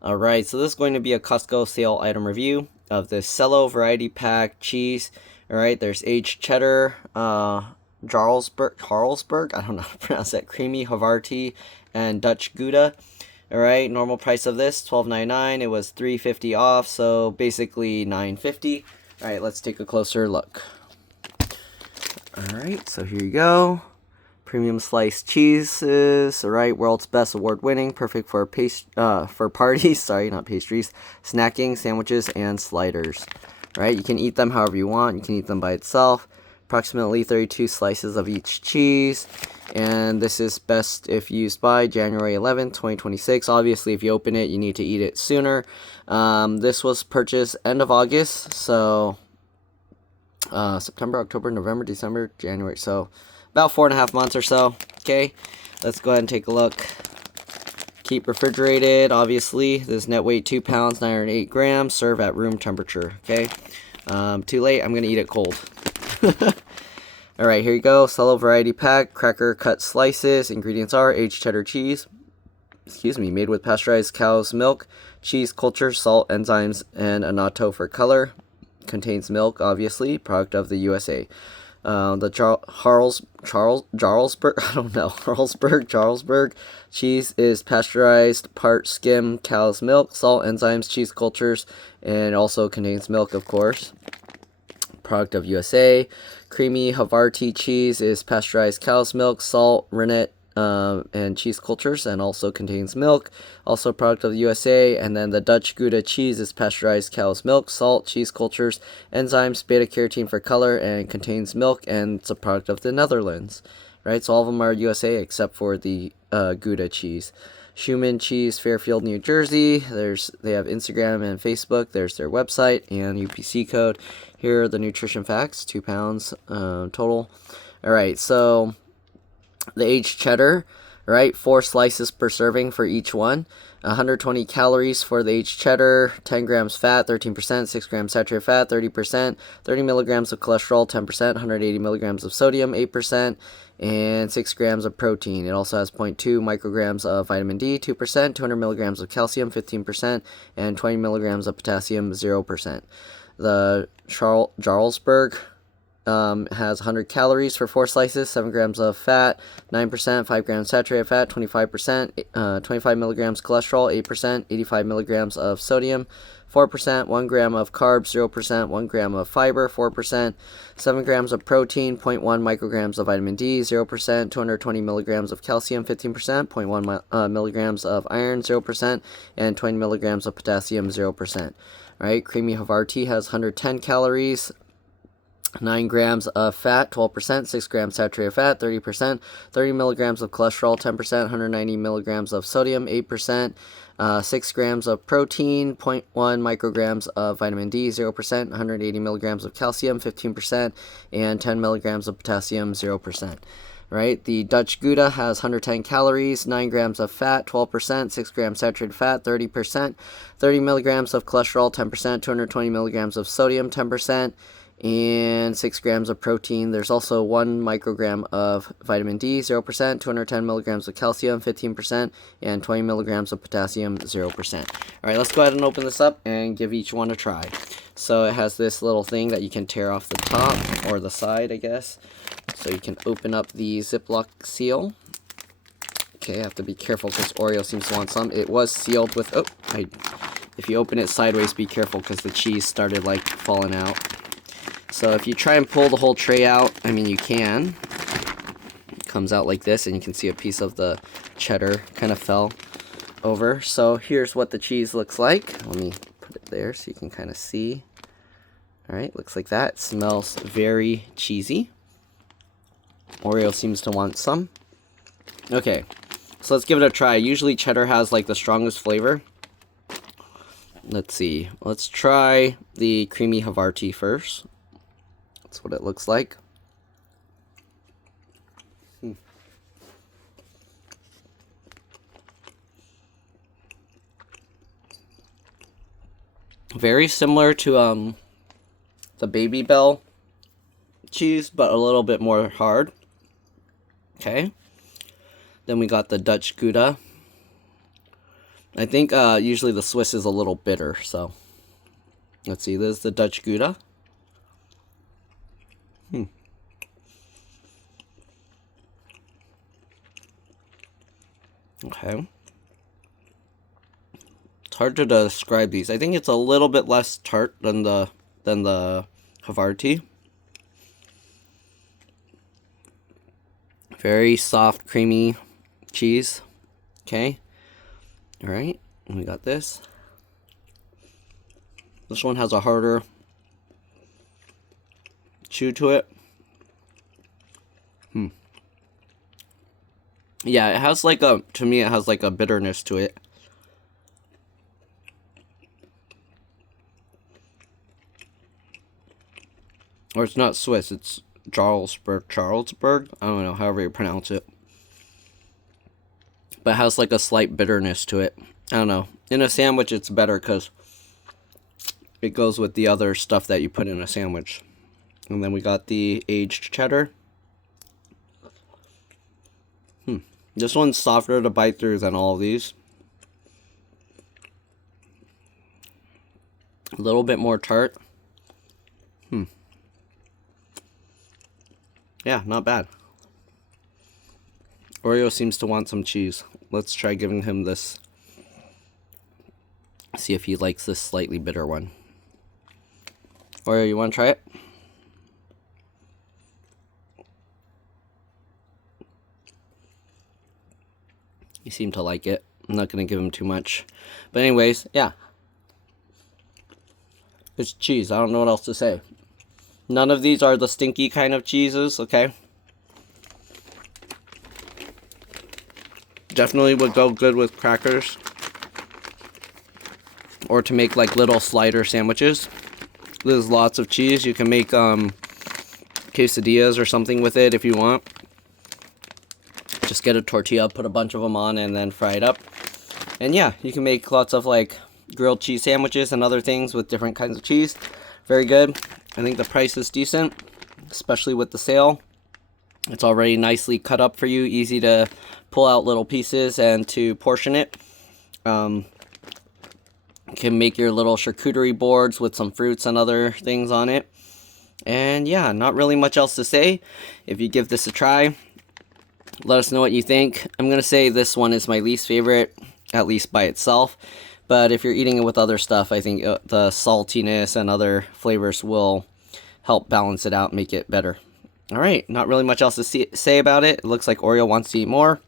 Alright, so this is going to be a Costco sale item review of the Cello variety pack cheese. Alright, there's aged cheddar, Jarlsberg, I don't know how to pronounce that, creamy Havarti, and Dutch Gouda. Alright, normal price of this, $12.99. It was $3.50 off, so basically $9.50. Alright, let's take a closer look. Alright, so here you go. Premium sliced cheeses, alright, world's best award-winning, perfect for parties, sorry, not pastries, snacking, sandwiches, and sliders. Alright, you can eat them however you want. You can eat them by itself. Approximately 32 slices of each cheese. And this is best if used by January 11th, 2026. Obviously, if you open it, you need to eat it sooner. This was purchased end of August, so September, October, November, December, January, so about 4.5 months or so. Okay, let's go ahead and take a look. Keep refrigerated, obviously. This net weight 2 pounds, 908 grams. Serve at room temperature. Okay, too late. I'm gonna eat it cold. All right, here you go. Cello variety pack, cracker cut slices. Ingredients are aged cheddar cheese. Made with pasteurized cow's milk, cheese culture, salt, enzymes, and annatto for color. Contains milk, obviously. Product of the USA. The Jarlsberg cheese is pasteurized, part skim cow's milk, salt, enzymes, cheese cultures, and also contains milk, of course. Product of USA. Creamy Havarti cheese is pasteurized cow's milk, salt, rennet, and cheese cultures, and also contains milk. Also product of the USA. And then the Dutch Gouda cheese is pasteurized cow's milk, salt, cheese cultures, enzymes, beta carotene for color, and contains milk, and it's a product of the Netherlands. Right, so all of them are USA except for the Gouda cheese. Schumann Cheese, Fairfield, New Jersey. They have Instagram and Facebook. There's their website and UPC code. Here are the nutrition facts. 2 pounds total. All right, so the aged cheddar, right? 4 slices per serving for each one. 120 calories for the aged cheddar, 10 grams fat, 13%, 6 grams saturated fat, 30%, 30 milligrams of cholesterol, 10%, 180 milligrams of sodium, 8%, and 6 grams of protein. It also has 0.2 micrograms of vitamin D, 2%, 200 milligrams of calcium, 15%, and 20 milligrams of potassium, 0%. The Jarlsberg has 100 calories for 4 slices, 7 grams of fat, 9%, 5 grams saturated fat, 25%, 25 milligrams cholesterol, 8%, 85 milligrams of sodium, 4%, 1 gram of carbs, 0%, 1 gram of fiber, 4%, 7 grams of protein, 0.1 micrograms of vitamin D, 0%, 220 milligrams of calcium, 15%, 0.1 milligrams of iron, 0%, and 20 milligrams of potassium, 0%. Right? Creamy Havarti has 110 calories, 9 grams of fat, 12%, 6 grams saturated fat, 30%, 30 milligrams of cholesterol, 10%, 190 milligrams of sodium, 8%, 6 grams of protein, 0.1 micrograms of vitamin D, 0%, 180 milligrams of calcium, 15%, and 10 milligrams of potassium, 0%. Right, the Dutch Gouda has 110 calories, 9 grams of fat, 12%, 6 grams saturated fat, 30%, 30 milligrams of cholesterol, 10%, 220 milligrams of sodium, 10%, and 6 grams of protein. There's also 1 microgram of vitamin D, 0%, 210 milligrams of calcium, 15%, and 20 milligrams of potassium, 0%. All right, let's go ahead and open this up and give each one a try. So it has this little thing that you can tear off the top, or the side, I guess. So you can open up the Ziploc seal. Okay, I have to be careful because Oreo seems to want some. It was sealed with, if you open it sideways, be careful because the cheese started like falling out. So if you try and pull the whole tray out, I mean, you can. It comes out like this, and you can see a piece of the cheddar kind of fell over. So here's what the cheese looks like. Let me put it there so you can kind of see. All right, looks like that. It smells very cheesy. Oreo seems to want some. Okay, so let's give it a try. Usually cheddar has like the strongest flavor. Let's see. Let's try the creamy Havarti first. That's what it looks like. Very similar to the Baby Bell cheese, but a little bit more hard. Okay. Then we got the Dutch Gouda. I think usually the Swiss is a little bitter, so let's see. This is the Dutch Gouda. Okay. It's hard to describe these. I think it's a little bit less tart than the Havarti. Very soft, creamy cheese. Okay. All right. And we got this. This one has a harder chew to it. Yeah, it has like a, to me it has like a bitterness to it. Or it's not Swiss, it's Jarlsberg. I don't know, however you pronounce it. But it has like a slight bitterness to it. I don't know. In a sandwich it's better because it goes with the other stuff that you put in a sandwich. And then we got the aged cheddar. This one's softer to bite through than all of these. A little bit more tart. Yeah, not bad. Oreo seems to want some cheese. Let's try giving him this. See if he likes this slightly bitter one. Oreo, you want to try it? You seem to like it. I'm not going to give him too much. But anyways, yeah. It's cheese. I don't know what else to say. None of these are the stinky kind of cheeses, okay? Definitely would go good with crackers. Or to make like little slider sandwiches. There's lots of cheese. You can make quesadillas or something with it if you want. Just get a tortilla, put a bunch of them on, and then fry it up. And yeah, you can make lots of like grilled cheese sandwiches and other things with different kinds of cheese. Very good. I think the price is decent, especially with the sale. It's already nicely cut up for you, easy to pull out little pieces and to portion it. You can make your little charcuterie boards with some fruits and other things on it. And yeah, not really much else to say. If you give this a try, let us know what you think. I'm going to say this one is my least favorite, at least by itself. But if you're eating it with other stuff, I think the saltiness and other flavors will help balance it out, make it better. All right, not really much else to say about it. It looks like Oreo wants to eat more.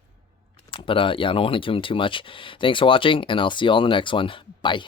But yeah, I don't want to give him too much. Thanks for watching, and I'll see you all in the next one. Bye.